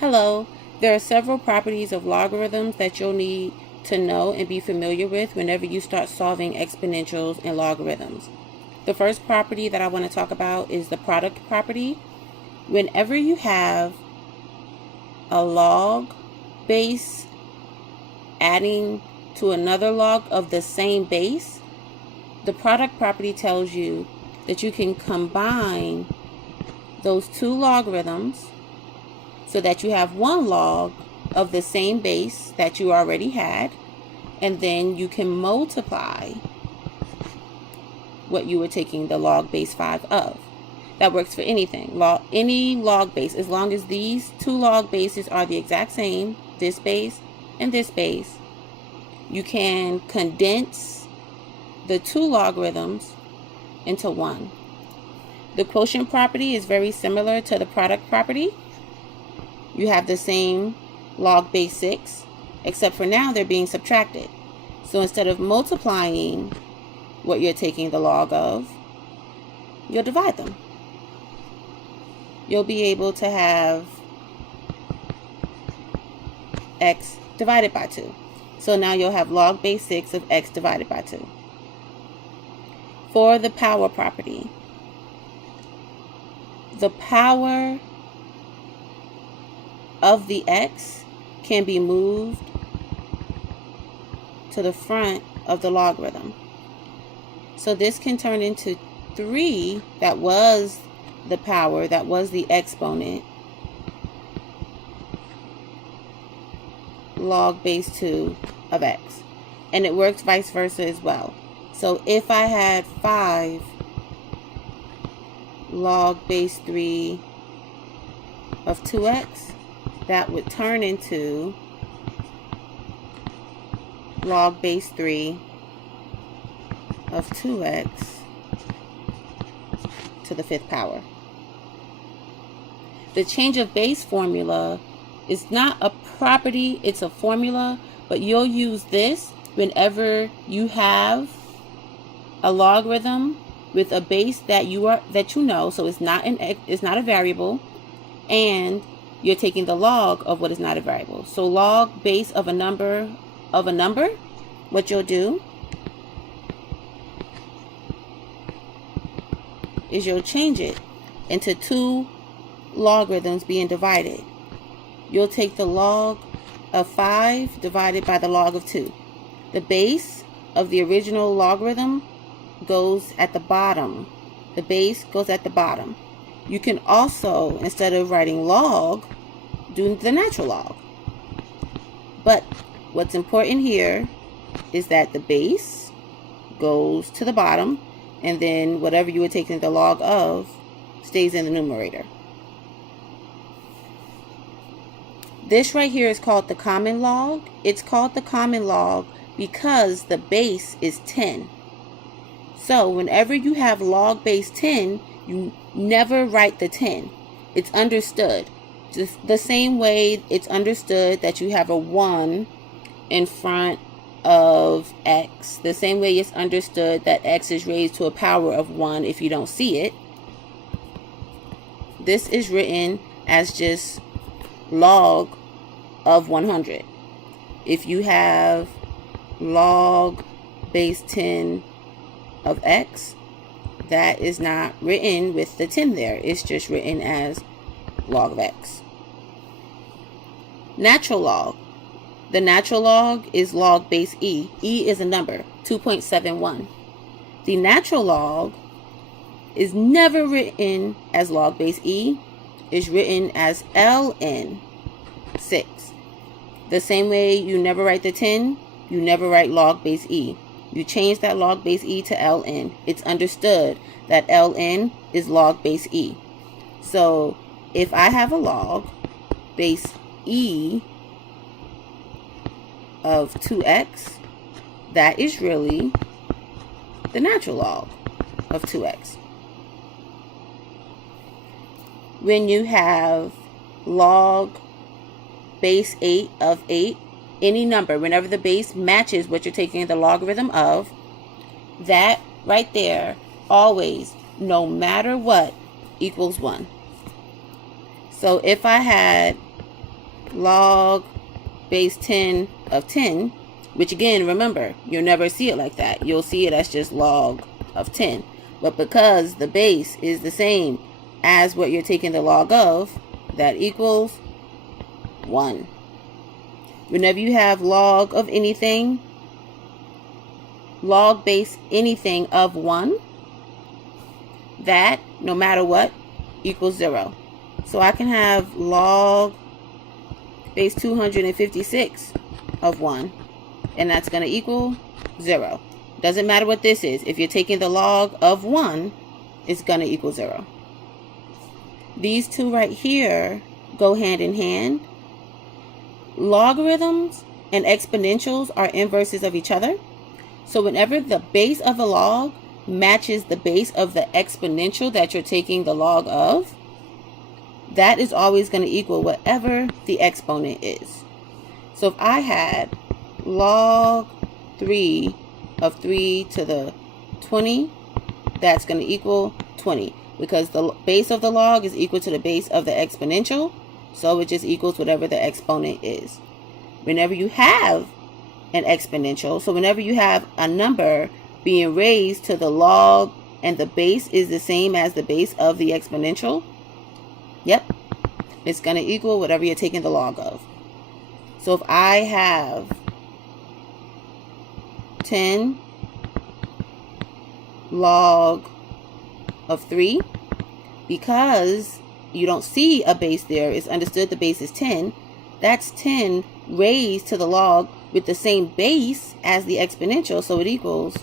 Hello, there are several properties of logarithms that you'll need to know and be familiar with whenever you start solving exponentials and logarithms. The first property that I want to talk about is the product property. Whenever you have a log base adding to another log of the same base, the product property tells you that you can combine those two logarithms so that you have one log of the same base that you already had, and then you can multiply what you were taking the log base 5 of. That works for anything, any log base, as long as these two log bases are the exact same, this base and this base. You can condense the two logarithms into one. The quotient property is very similar to the product property. You have the same log base 6, except for now they're being subtracted. So instead of multiplying what you're taking the log of, you'll divide them. You'll be able to have x divided by 2. So now you'll have log base 6 of x divided by 2. For the power property, the power of the x can be moved to the front of the logarithm. So this can turn into 3, that was the power, that was the exponent, log base 2 of x. And it works vice versa as well. So if I had 5 log base 3 of 2x, that would turn into log base 3 of 2x to the 5th power. The change of base formula is not a property, it's a formula, but you'll use this whenever you have a logarithm with a base that you know, so it's not a variable, and you're taking the log of what is not a variable. So log base of a number, what you'll do is you'll change it into two logarithms being divided. You'll take the log of 5 divided by the log of 2. The base of the original logarithm goes at the bottom. The base goes at the bottom. You can also, instead of writing log, do the natural log. But what's important here is that the base goes to the bottom, and then whatever you were taking the log of stays in the numerator. This right here is called the common log. It's called the common log because the base is 10. So whenever you have log base 10, you never write the 10. It's understood. Just the same way it's understood that you have a 1 in front of x. The same way it's understood that x is raised to a power of 1 if you don't see it. This is written as just log of 100. If you have log base 10 of x, that is not written with the 10 there. It's just written as log of x. Natural log. The natural log is log base e. E is a number, 2.71. The natural log is never written as log base e. It's written as ln 6. The same way you never write the 10, you never write log base e. You change that log base e to ln. It's understood that ln is log base e. So if I have a log base e of 2x, that is really the natural log of 2x. When you have log base 8 of 8, any number, whenever the base matches what you're taking the logarithm of, that right there always, no matter what, equals 1. So if I had log base 10 of 10, which again, remember, you'll never see it like that. You'll see it as just log of 10. But because the base is the same as what you're taking the log of, that equals 1. Whenever you have log of anything, log base anything of 1, that, no matter what, equals 0. So I can have log base 256 of 1, and that's going to equal 0. Doesn't matter what this is. If you're taking the log of 1, it's going to equal 0. These two right here go hand in hand. Logarithms and exponentials are inverses of each other. So whenever the base of a log matches the base of the exponential that you're taking the log of, that is always going to equal whatever the exponent is. So if I had log 3 of 3 to the 20, that's going to equal 20, because the base of the log is equal to the base of the exponential, so it just equals whatever the exponent is. Whenever you have an exponential, so whenever you have a number being raised to the log and the base is the same as the base of the exponential, yep, it's going to equal whatever you're taking the log of. So if I have 10 log of 3, because you don't see a base there, it's understood the base is 10, that's 10 raised to the log with the same base as the exponential, so it equals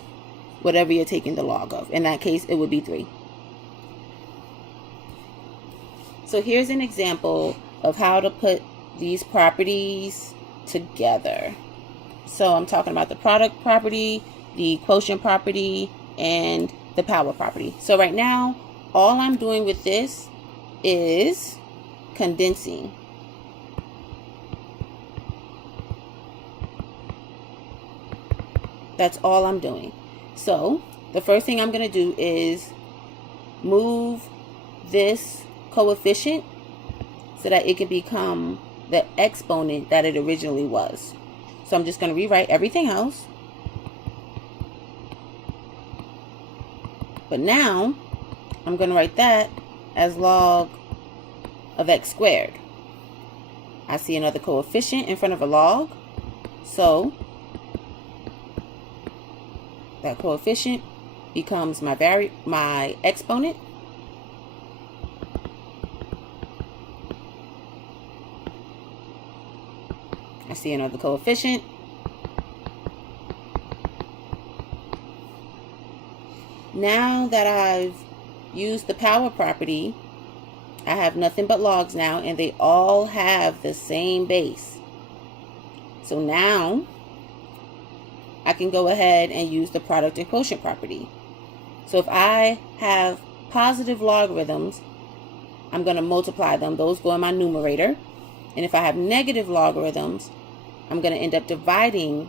whatever you're taking the log of. In that case, it would be 3. So here's an example of how to put these properties together. So I'm talking about the product property, the quotient property, and the power property. So right now, all I'm doing with this is condensing. That's all I'm doing. So the first thing I'm going to do is move this coefficient so that it can become the exponent that it originally was. So I'm just going to rewrite everything else. But now I'm going to write that as log of x squared. I see another coefficient in front of a log, so that coefficient becomes my exponent. I see another coefficient. Now that I've used the power property, I have nothing but logs now, and they all have the same base. So now I can go ahead and use the product and quotient property. So if I have positive logarithms, I'm going to multiply them. Those go in my numerator. And if I have negative logarithms, I'm going to end up dividing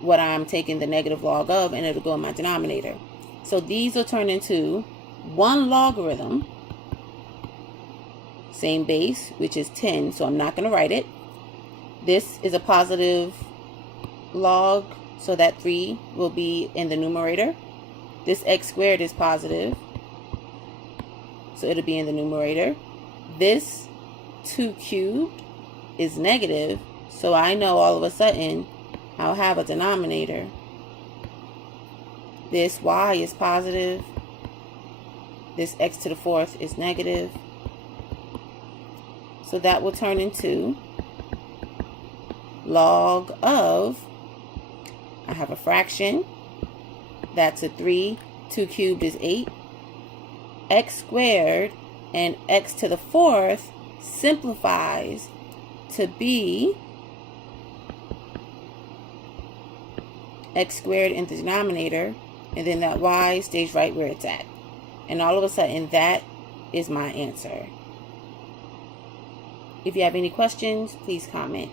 what I'm taking the negative log of, and it'll go in my denominator. So these will turn into 1 logarithm, same base, which is 10, so I'm not going to write it. This is a positive log, so that 3 will be in the numerator. This x squared is positive, so it'll be in the numerator. This 2 cubed is negative, so I know all of a sudden I'll have a denominator. This y is positive. This x to the 4th is negative. So that will turn into log of, I have a fraction, that's a 3, 2 cubed is 8, x squared, and x to the 4th simplifies to be x squared in the denominator, and then that y stays right where it's at. And all of a sudden, that is my answer. If you have any questions, please comment.